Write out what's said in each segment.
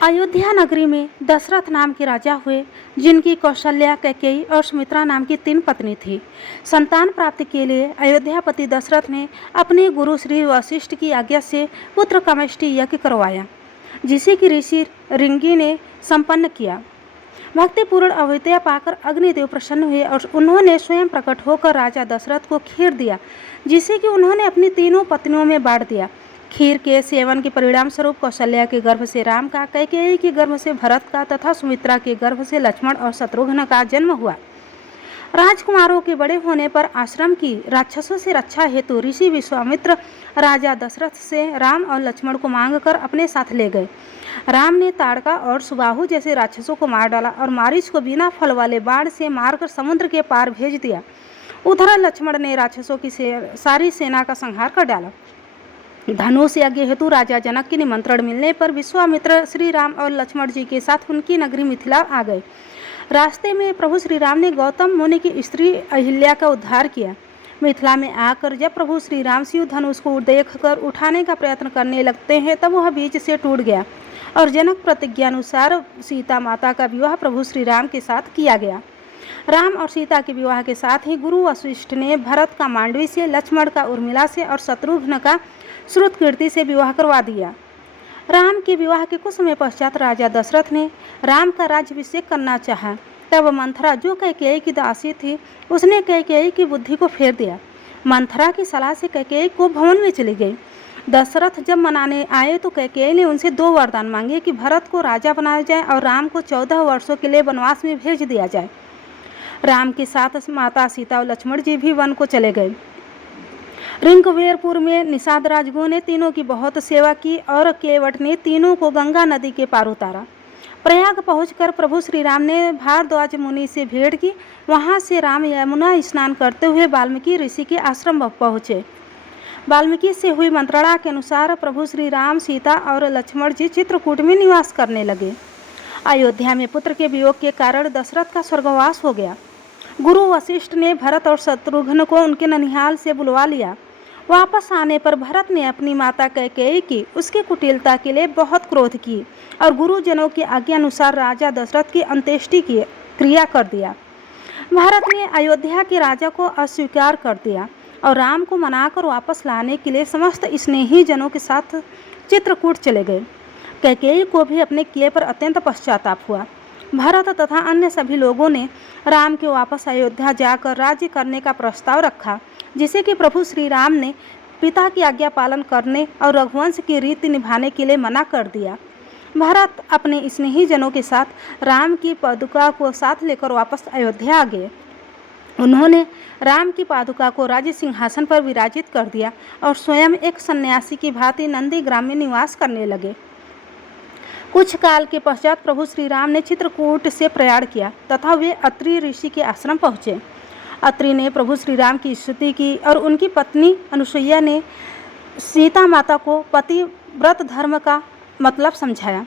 अयोध्या नगरी में दशरथ नाम के राजा हुए, जिनकी कौशल्या, कैकेयी और सुमित्रा नाम की 3 पत्नी थी। संतान प्राप्ति के लिए अयोध्यापति दशरथ ने अपने गुरु श्री वशिष्ठ की आज्ञा से पुत्र कामेष्टि यज्ञ करवाया, जिसे कि ऋषि रिंगी ने संपन्न किया। भक्तिपूर्ण अयोध्या पाकर अग्निदेव प्रसन्न हुए और उन्होंने स्वयं प्रकट होकर राजा दशरथ को खीर दिया, जिसे कि उन्होंने अपनी तीनों पत्नियों में बांट दिया। खीर के सेवन के परिणाम स्वरूप कौशल्या के गर्भ से राम का, कैकेयी के गर्भ से भरत का तथा सुमित्रा के गर्भ से लक्ष्मण और शत्रुघ्न का जन्म हुआ। राजकुमारों के बड़े होने पर आश्रम की राक्षसों से रक्षा हेतु ऋषि विश्वामित्र राजा दशरथ से राम और लक्ष्मण को मांगकर अपने साथ ले गए। राम ने ताड़का और सुबाहु जैसे राक्षसों को मार डाला और मारीच को बिना फल वाले बाण से मारकर समुद्र के पार भेज दिया। उधर लक्ष्मण ने राक्षसों की सारी सेना का संहार कर डाला। धनुष यज्ञ हेतु राजा जनक के निमंत्रण मिलने पर विश्वामित्र श्री राम और लक्ष्मण जी के साथ उनकी नगरी मिथिला आ गए। रास्ते में प्रभु श्री राम ने गौतम मुनि की स्त्री अहिल्या का उद्धार किया। मिथिला में आकर जब प्रभु श्री राम शिव धनुष को देखकर उठाने का प्रयत्न करने लगते हैं, तब वह बीच से टूट गया और जनक प्रतिज्ञानुसार सीता माता का विवाह प्रभु श्री राम के साथ किया गया। राम और सीता के विवाह के साथ ही गुरु वशिष्ठ ने भरत का मांडवी से, लक्ष्मण का उर्मिला से और शत्रुघ्न का श्रुतकीर्ति से विवाह करवा दिया। राम के विवाह के कुछ समय पश्चात राजा दशरथ ने राम का राज्याभिषेक करना चाहा। तब मंथरा, जो कैकेयी की दासी थी, उसने कैकेयी की बुद्धि को फेर दिया। मंथरा की सलाह से कैकेयी को भवन में चली गई। दशरथ जब मनाने आए तो कैकेयी ने उनसे 2 वरदान मांगे कि भरत को राजा बनाया जाए और राम को 14 वर्षों के लिए वनवास में भेज दिया जाए। राम के साथ माता सीता और लक्ष्मण जी भी वन को चले गए। ऋंकवेरपुर में निषाद राजगुह ने तीनों की बहुत सेवा की और केवट ने तीनों को गंगा नदी के पार उतारा। प्रयाग पहुंचकर प्रभु श्री राम ने भारद्वाज मुनि से भेंट की। वहां से राम यमुना स्नान करते हुए वाल्मीकि ऋषि के आश्रम पहुँचे। वाल्मीकि से हुई मंत्रणा के अनुसार प्रभु श्री राम, सीता और लक्ष्मण जी चित्रकूट में निवास करने लगे। अयोध्या में पुत्र के वियोग के कारण दशरथ का स्वर्गवास हो गया। गुरु वशिष्ठ ने भरत और शत्रुघ्न को उनके ननिहाल से बुलवा लिया। वापस आने पर भरत ने अपनी माता कैकेयी की उसकी कुटिलता के लिए बहुत क्रोध की और गुरुजनों की आज्ञा अनुसार राजा दशरथ की अंत्येष्टि की क्रिया कर दिया। भरत ने अयोध्या के राजा को अस्वीकार कर दिया और राम को मनाकर वापस लाने के लिए समस्त स्नेही जनों के साथ चित्रकूट चले गए। कैकेयी को भी अपने किए पर अत्यंत पश्चाताप हुआ। भरत तथा अन्य सभी लोगों ने राम के वापस अयोध्या जाकर राज्य करने का प्रस्ताव रखा, जिसे कि प्रभु श्री राम ने पिता की आज्ञा पालन करने और रघुवंश की रीति निभाने के लिए मना कर दिया। भरत अपने स्नेही जनों के साथ राम की पादुका को साथ लेकर वापस अयोध्या आ गए। उन्होंने राम की पादुका को राज्य सिंहासन पर विराजित कर दिया और स्वयं एक सन्यासी की भांति नंदी ग्राम में निवास करने लगे। कुछ काल के पश्चात प्रभु श्री राम ने चित्रकूट से प्रयाण किया तथा वे अत्रि ऋषि के आश्रम पहुँचे। अत्रि ने प्रभु श्री राम की स्तुति की और उनकी पत्नी अनुसुईया ने सीता माता को पतिव्रत धर्म का मतलब समझाया।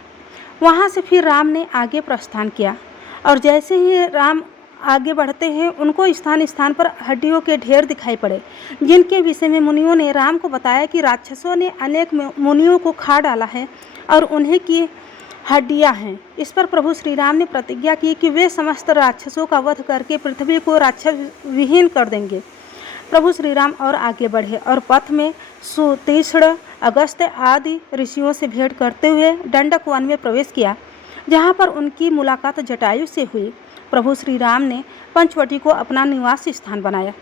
वहाँ से फिर राम ने आगे प्रस्थान किया और जैसे ही राम आगे बढ़ते हैं, उनको स्थान स्थान पर हड्डियों के ढेर दिखाई पड़े, जिनके विषय में मुनियों ने राम को बताया कि राक्षसों ने अनेक मुनियों को खा डाला है और उन्हें की हड्डियां हैं। इस पर प्रभु श्री राम ने प्रतिज्ञा की कि वे समस्त राक्षसों का वध करके पृथ्वी को राक्षस विहीन कर देंगे। प्रभु श्री राम और आगे बढ़े और पथ में सुतीक्ष्ण, अगस्त्य आदि ऋषियों से भेंट करते हुए दंडक वन में प्रवेश किया, जहाँ पर उनकी मुलाकात जटायु से हुई। प्रभु श्री राम ने पंचवटी को अपना निवास स्थान बनाया।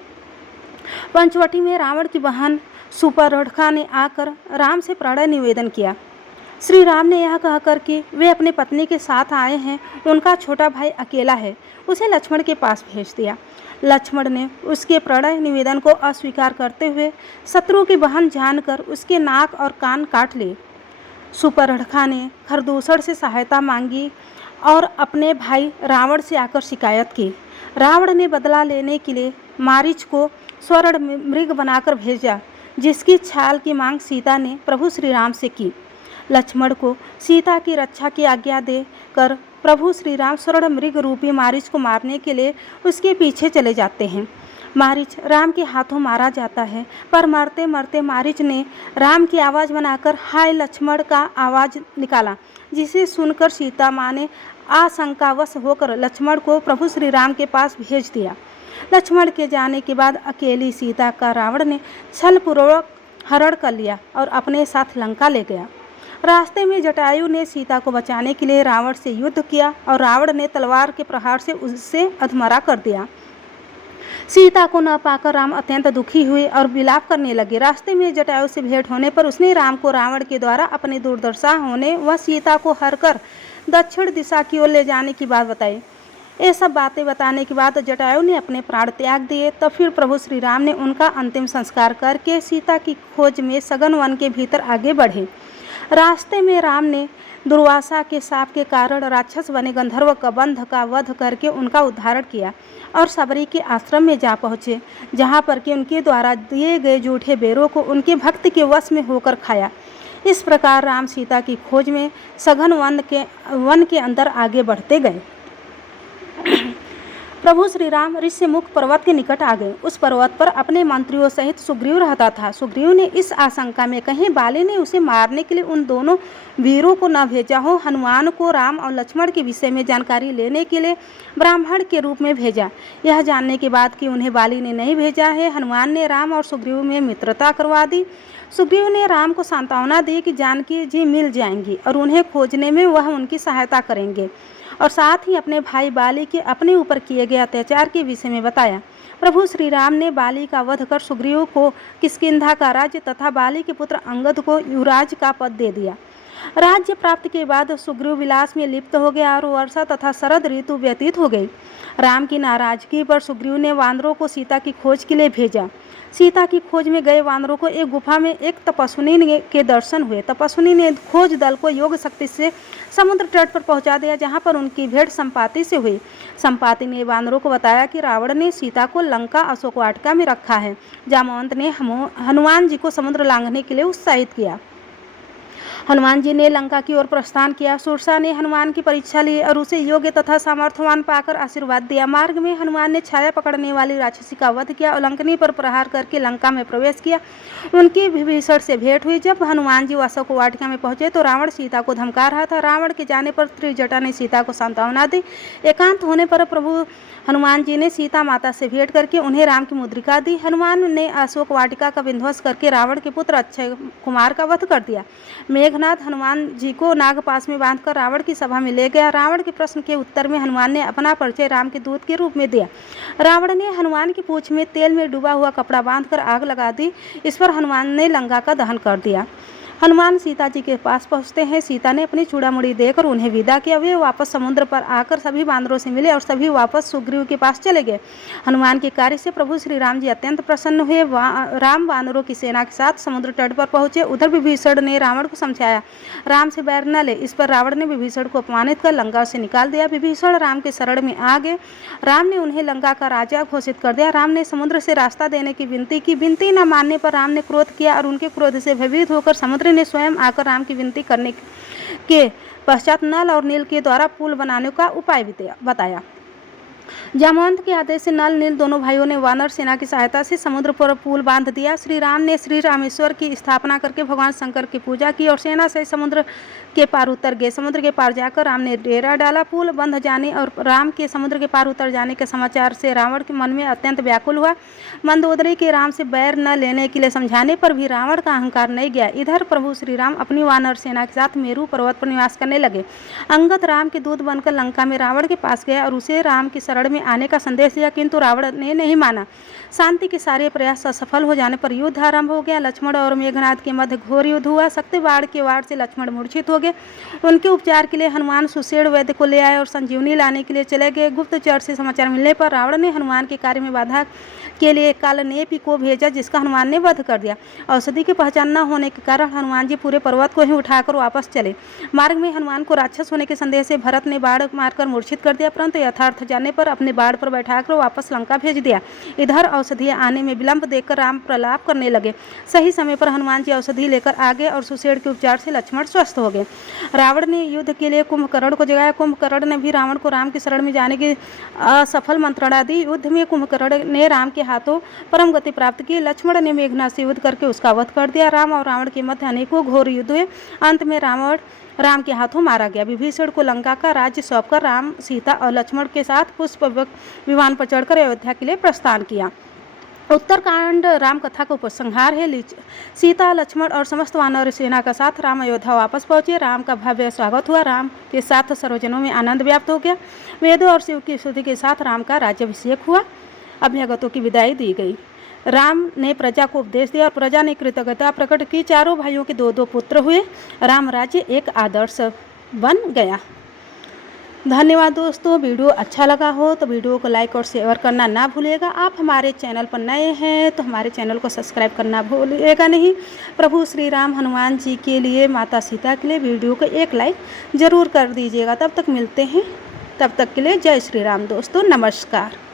पंचवटी में रावण की बहन सुपर्णखा ने आकर राम से प्रणय निवेदन किया। श्री राम ने यह कहकर कि वे अपने पत्नी के साथ आए हैं, उनका छोटा भाई अकेला है, उसे लक्ष्मण के पास भेज दिया। लक्ष्मण ने उसके प्रणय निवेदन को अस्वीकार करते हुए शत्रु की बहन जानकर उसके नाक और कान काट लिए। सुपर्णखा ने खरदूषण से सहायता मांगी और अपने भाई रावण से आकर शिकायत की। रावण ने बदला लेने के लिए मारीच को स्वर्ण मृग बनाकर भेजा, जिसकी छाल की मांग सीता ने प्रभु श्री राम से की। लक्ष्मण को सीता की रक्षा की आज्ञा देकर प्रभु श्री राम स्वर्ण मृग रूपी मारीच को मारने के लिए उसके पीछे चले जाते हैं। मारीच राम के हाथों मारा जाता है, पर मरते मरते मारीच ने राम की आवाज़ बनाकर हाय लक्ष्मण का आवाज़ निकाला, जिसे सुनकर सीता माँ ने आशंकावश होकर लक्ष्मण को प्रभु श्री राम के पास भेज दिया। लक्ष्मण के जाने के बाद अकेली सीता का रावण ने छलपूर्वक हरण कर लिया और अपने साथ लंका ले गया। रास्ते में जटायु ने सीता को बचाने के लिए रावण से युद्ध किया और रावण ने तलवार के प्रहार से उससे अधमरा कर दिया। सीता को न पाकर राम अत्यंत दुखी हुए और विलाप करने लगे। रास्ते में जटायु से भेंट होने पर उसने राम को रावण के द्वारा अपनी दुर्दशा होने व सीता को हर कर दक्षिण दिशा की ओर ले जाने की बात बताई। ये सब बातें बताने के बाद जटायु ने अपने प्राण त्याग दिए। तब फिर प्रभु श्री राम ने उनका अंतिम संस्कार करके सीता की खोज में सघन वन के भीतर आगे बढ़े। रास्ते में राम ने दुर्वासा के शाप के कारण राक्षस बने गंधर्व कबंध का वध करके उनका उद्धारण किया और सबरी के आश्रम में जा पहुँचे, जहाँ पर कि उनके द्वारा दिए गए जूठे बेरों को उनके भक्त के वश में होकर खाया। इस प्रकार राम सीता की खोज में सघन वन के अंदर आगे बढ़ते गए। प्रभु श्री राम ऋष्यमुख पर्वत के निकट आ गए। उस पर्वत पर अपने मंत्रियों सहित सुग्रीव रहता था। सुग्रीव ने इस आशंका में कहीं बाली ने उसे मारने के लिए उन दोनों वीरों को न भेजा हो, हनुमान को राम और लक्ष्मण के विषय में जानकारी लेने के लिए ब्राह्मण के रूप में भेजा। यह जानने के बाद कि उन्हें बाली ने नहीं भेजा है, हनुमान ने राम और सुग्रीव में मित्रता करवा दी। सुग्रीव ने राम को सांत्वना दी कि जानकी जी मिल जाएंगी और उन्हें खोजने में वह उनकी सहायता करेंगे, और साथ ही अपने भाई बाली के अपने ऊपर किए गए अत्याचार के विषय में बताया। प्रभु श्री राम ने बाली का वध कर सुग्रीव को किष्किंधा का राज्य तथा बाली के पुत्र अंगद को युवराज का पद दे दिया। राज्य प्राप्त के बाद सुग्रीव विलास में लिप्त हो गया और वर्षा तथा शरद ऋतु व्यतीत हो गई। राम की नाराजगी पर सुग्रीव ने वानरों को सीता की खोज के लिए भेजा। सीता की खोज में गए वानरों को एक गुफा में एक तपस्विनी के दर्शन हुए। तपस्विनी ने खोज दल को योग शक्ति से समुद्र तट पर पहुंचा दिया, जहां पर उनकी भेंट संपाति से हुई। संपाति ने वानरों को बताया कि रावण ने सीता को लंका अशोक वाटिका में रखा है। जामवंत ने हनुमान जी को समुद्र लांघने के लिए उत्साहित किया। हनुमान जी ने लंका की ओर प्रस्थान किया। सुरसा ने हनुमान की परीक्षा ली और उसे योग्य तथा सामर्थ्यवान पाकर आशीर्वाद दिया। मार्ग में हनुमान ने छाया पकड़ने वाली राक्षसी का वध किया और लंकनी पर प्रहार करके लंका में प्रवेश किया। उनकी विभीषण से भेंट हुई। जब हनुमान जी अशोक वाटिका में पहुंचे तो रावण सीता को धमका रहा था। रावण के जाने पर त्रिजटा ने सीता को सांत्वना दी। एकांत होने पर प्रभु हनुमान जी ने सीता माता से भेंट करके उन्हें राम की मुद्रिका दी। हनुमान ने अशोक वाटिका का विध्वंस करके रावण के पुत्र अक्षय कुमार का वध कर दिया। मेघनाथ हनुमान जी को नागपाश में बांधकर रावण की सभा में ले गया। रावण के प्रश्न के उत्तर में हनुमान ने अपना परिचय राम के दूत के रूप में दिया। रावण ने हनुमान की पूंछ में तेल में डूबा हुआ कपड़ा बांधकर आग लगा दी। इस पर हनुमान ने लंका का दहन कर दिया। हनुमान सीता जी के पास पहुंचते हैं। सीता ने अपनी चूड़ामुड़ी देकर उन्हें विदा किया। वे वापस समुद्र पर आकर सभी बांदरों से मिले और सभी वापस सुग्रीव के पास चले गए। हनुमान के कार्य से प्रभु श्री राम जी अत्यंत प्रसन्न हुए। राम वानरों की सेना के साथ समुद्र तट पर पहुंचे। उधर विभीषण ने रावण को समझाया राम से बैर न ले। इस पर रावण ने विभीषण को अपमानित कर लंका से निकाल दिया। विभीषण राम के शरण में आ गए। राम ने उन्हें लंका का राजा घोषित कर दिया। राम ने समुद्र से रास्ता देने की विनती की। विनती न मानने पर राम ने क्रोध किया और उनके क्रोध से भयभीत होकर समुद्र ने स्वयं आकर राम की विनती करने के पश्चात नल और नील के द्वारा पुल बनाने का उपाय बताया। जामवंत के आदेश से नल नील दोनों भाइयों ने वानर सेना की सहायता से समुद्र पर पुल बांध दिया। श्री राम ने श्री रामेश्वर की स्थापना करके भगवान शंकर की पूजा की और सेना से समुद्र के पार उतर गए। समुद्र के पार जाकर राम ने डेरा डाला। पुल बंध जाने और राम के समुद्र के पार उतर जाने के समाचार से रावण के मन में अत्यंत व्याकुल हुआ। मंदोदरी के राम से बैर न लेने के लिए समझाने पर भी रावण का अहंकार नहीं गया। इधर प्रभु श्री राम अपनी वानर सेना के साथ मेरू पर्वत पर निवास करने लगे। अंगद राम के दूत बनकर लंका में रावण के पास गया और उसे राम की शरण में आने का संदेश दिया, किंतु रावण ने नहीं माना। शांति के सारे प्रयास असफल हो जाने पर युद्ध आरंभ हो गया। लक्ष्मण और मेघनाथ के मध्य घोर युद्ध हुआ। शक्ति बाढ़ के वार से लक्ष्मण मूर्छित हो गए। उनके उपचार के लिए हनुमान सुषेण वैद्य को ले आए और संजीवनी लाने के लिए चले गए। गुप्तचर से समाचार मिलने पर रावण ने हनुमान के कार्य में बाधा के लिए कालनेपी को भेजा, जिसका हनुमान ने वध कर दिया। औषधि की पहचान न होने के कारण हनुमान जी पूरे पर्वत को ही उठाकर वापस चले। मार्ग में हनुमान को राक्षस होने के संदेह से भरत ने बाढ़ मारकर मूर्छित कर दिया, परंतु यथार्थ जानने पर अपने अपने बाड़ पर बैठाकर वापस लंका भेज दिया। इधर औषधि आने में विलंब देखकर राम प्रलाप करने लगे। सही समय पर हनुमान जी औषधि लेकर आ गए और सुषेण के उपचार से लक्ष्मण स्वस्थ हो गए। रावण ने युद्ध के लिए कुंभकर्ण को जगाया। कुंभकर्ण ने भी रावण को राम की शरण में जाने की असफल मंत्रणा दी। युद्ध में कुंभकर्ण ने राम के हाथों परम गति प्राप्त की। लक्ष्मण ने मेघनाद से युद्ध करके उसका वध कर दिया। राम और रावण के मध्य अनेकों घोर युद्ध हुए। अंत में राम के हाथों मारा गया। विभीषण को लंका का राज्य सौंपकर राम, सीता और लक्ष्मण के साथ पुष्प विमान पर चढ़कर अयोध्या के लिए प्रस्थान किया। उत्तरकांड राम कथा का उपसंहार है। सीता, लक्ष्मण और समस्त वानर सेना का साथ राम अयोध्या वापस पहुंचे। राम का भव्य स्वागत हुआ। राम के साथ सर्वजनों में आनंद व्याप्त हो गया। वेदों और शिव की स्तुति के साथ राम का राज्याभिषेक हुआ। अभ्यागतों की विदाई दी गई। राम ने प्रजा को उपदेश दिया और प्रजा ने कृतज्ञता प्रकट की। चारों भाइयों के 2-2 पुत्र हुए। राम राज्य एक आदर्श बन गया। धन्यवाद दोस्तों। वीडियो अच्छा लगा हो तो वीडियो को लाइक और शेयर करना ना भूलिएगा। आप हमारे चैनल पर नए हैं तो हमारे चैनल को सब्सक्राइब करना भूलिएगा नहीं। प्रभु श्री राम हनुमान जी के लिए, माता सीता के लिए वीडियो को एक लाइक ज़रूर कर दीजिएगा। तब तक मिलते हैं, तब तक के लिए जय श्री राम दोस्तों, नमस्कार।